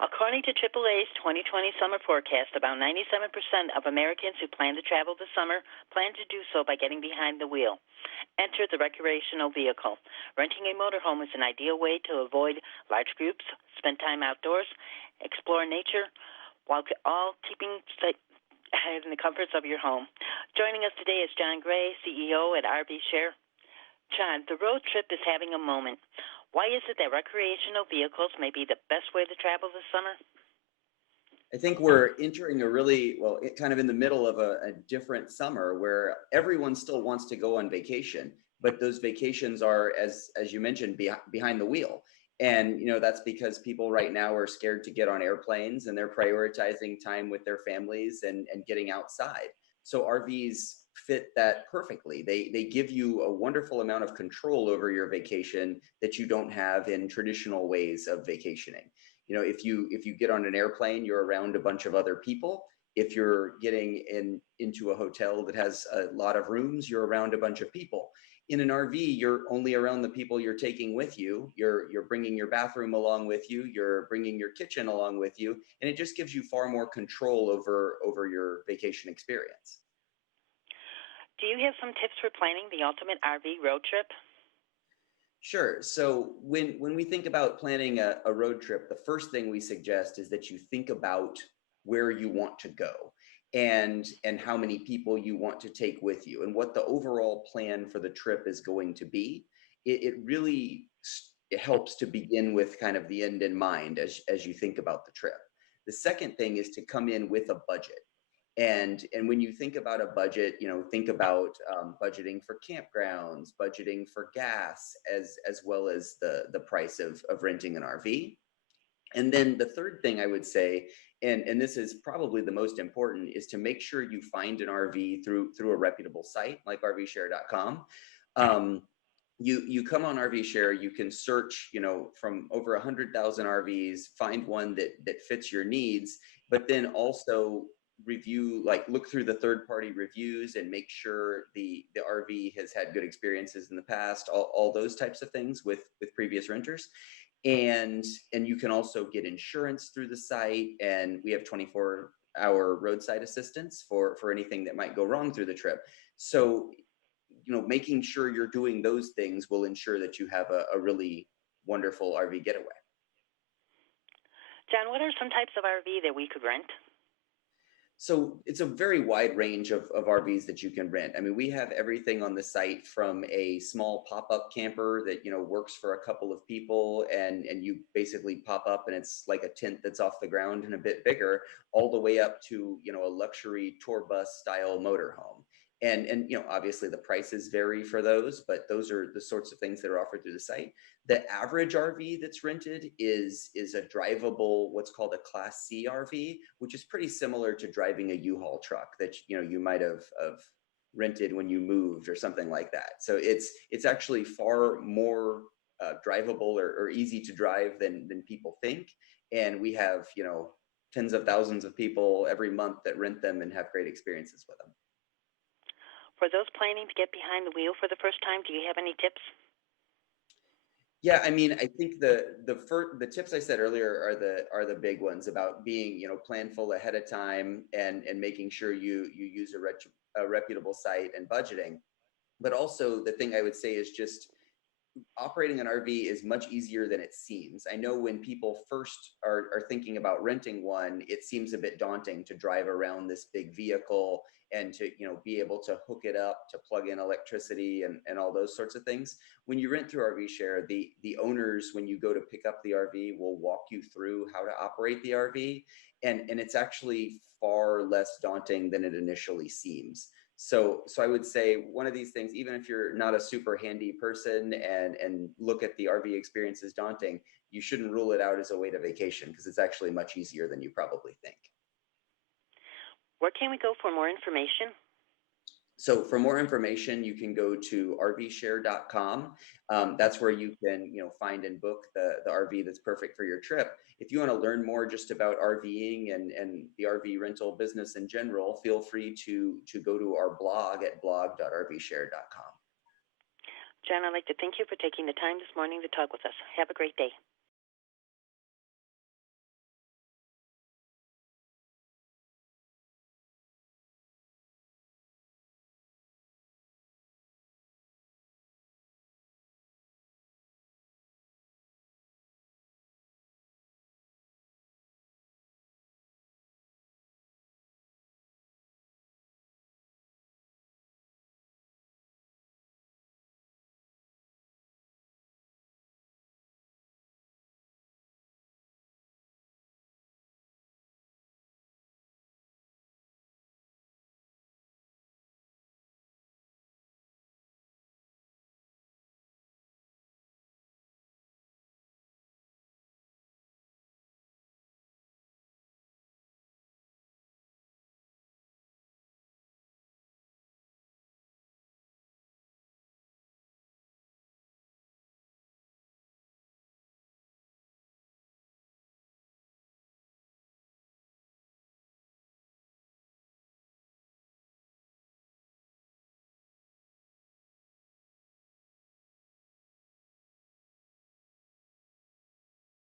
According to AAA's 2020 summer forecast, about 97% of Americans who plan to travel this summer plan to do so by getting behind the wheel. Enter the recreational vehicle. Renting a motorhome is an ideal way to avoid large groups, spend time outdoors, explore nature, while all keeping in the comforts of your home. Joining us today is Jon Gray, CEO at RVshare. Jon, the road trip is having a moment. Why is it that recreational vehicles may be the best way to travel this summer? I think we're entering a really, kind of in the middle of a different summer where everyone still wants to go on vacation, but those vacations are, as you mentioned, behind the wheel. And, that's because people right now are scared to get on airplanes and they're prioritizing time with their families and getting outside. So RVs fit that perfectly. They give you a wonderful amount of control over your vacation that you don't have in traditional ways of vacationing. If you get on an airplane, you're around a bunch of other people. If you're getting into a hotel that has a lot of rooms, you're around a bunch of people. In an RV, you're only around the people you're taking with you. You're bringing your bathroom along with you. You're bringing your kitchen along with you, and it just gives you far more control over your vacation experience. Do you have some tips for planning the ultimate RV road trip? Sure. So when we think about planning a road trip, the first thing we suggest is that you think about where you want to go and how many people you want to take with you and what the overall plan for the trip is going to be. It really it helps to begin with kind of the end in mind as you think about the trip. The second thing is to come in with a budget. And when you think about a budget, think about budgeting for campgrounds, budgeting for gas, as well as the price of renting an RV. And then the third thing I would say, and this is probably the most important, is to make sure you find an RV through a reputable site like RVshare.com. You come on RVshare, you can search, from over 100,000 RVs, find one that fits your needs, but then also look through the third party reviews and make sure the RV has had good experiences in the past, all those types of things with previous renters. And you can also get insurance through the site, and we have 24-hour roadside assistance for anything that might go wrong through the trip. So making sure you're doing those things will ensure that you have a really wonderful RV getaway. Jon, what are some types of RV that we could rent? So it's a very wide range of RVs that you can rent. I mean, we have everything on the site from a small pop-up camper that, works for a couple of people and you basically pop up and it's like a tent that's off the ground and a bit bigger, all the way up to, a luxury tour bus style motorhome. And obviously the prices vary for those, but those are the sorts of things that are offered through the site. The average RV that's rented is a drivable, what's called a Class C RV, which is pretty similar to driving a U-Haul truck that you might have rented when you moved or something like that. So it's actually far more drivable or easy to drive than people think. And we have tens of thousands of people every month that rent them and have great experiences with them. For those planning to get behind the wheel for the first time, do you have any tips? Yeah, I mean, I think the tips I said earlier are the big ones about being, planful ahead of time and making sure you use a reputable site and budgeting. But also the thing I would say is just operating an RV is much easier than it seems. I know when people first are thinking about renting one, it seems a bit daunting to drive around this big vehicle and to be able to hook it up, to plug in electricity and all those sorts of things. When you rent through RVshare, the owners, when you go to pick up the RV, will walk you through how to operate the RV, and it's actually far less daunting than it initially seems. So I would say one of these things, even if you're not a super handy person and look at the RV experience as daunting, you shouldn't rule it out as a way to vacation, because it's actually much easier than you probably think. Where can we go for more information? So for more information, you can go to RVshare.com. That's where you can, find and book the RV that's perfect for your trip. If you want to learn more just about RVing and the RV rental business in general, feel free to go to our blog at blog.rvshare.com. Jon, I'd like to thank you for taking the time this morning to talk with us. Have a great day.